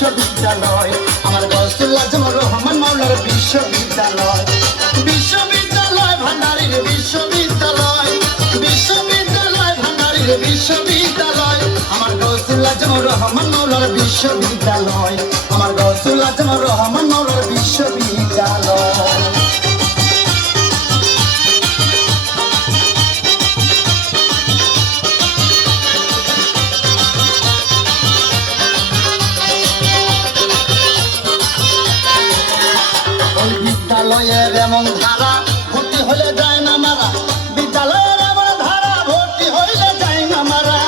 বিশ্ববিদ্যালয় আমার গৌসুল আজম রহমান মাওলার বিশ্ববিদ্যালয় বিশ্ববিদ্যালয় ভান্ডারীর বিশ্ববিদ্যালয় বিশ্ববিদ্যালয় ভান্ডারীর বিশ্ববিদ্যালয় আমার গৌসুল আজম রহমান মাওলার বিশ্ববিদ্যালয় আমার গৌসুল আজম রহমান মাওলার বিশ্ববিদ্যালয় বিদ্যালয়ের এমন ধারা ভর্তি হলে যায় না মারা বিদ্যালয়ের এমন ধারা ভর্তি হইলে যায় না মারা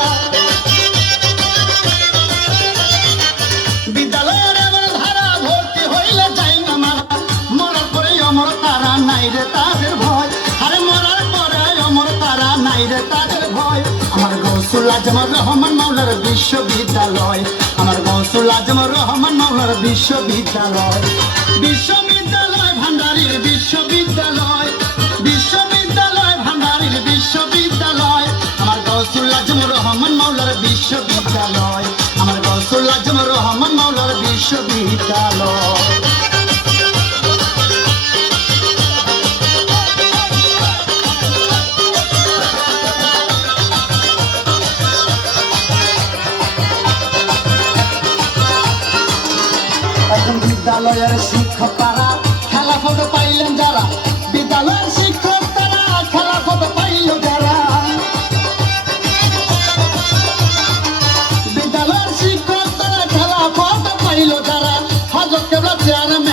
বিদ্যালয়ের এমন ধারা ভর্তি হইলে যায় না মারা মরার পরে অমর তারা নাই রে তাদের ভয় আরে মরার পরে অমর তারা নাই রে তাদের ভয় আমার গৌসুল আজম রহমান মাওলার বিশ্ববিদ্যালয় আমার গৌসুল আজম রহমান মাওলার বিশ্ববিদ্যালয় বিশ্ববিদ্যালয় ভান্ডারীর বিশ্ববিদ্যালয় বিশ্ববিদ্যালয় ভান্ডারীর বিশ্ববিদ্যালয় আমার গৌসুল আজম রহমান মাওলার বিশ্ববিদ্যালয় আমার গৌসুল আজম রহমান মাওলার বিশ্ববিদ্যালয় বিদ্যালয়ের শিক্ষক তারা খেলাফত পাইলেন যারা বিদ্যালয়ের শিক্ষক তারা খেলাফত পাইল যারা বিদ্যালয়ের শিক্ষক তারা খেলাফত পাইল যারা হযরত কেবলা চেয়ারম্যান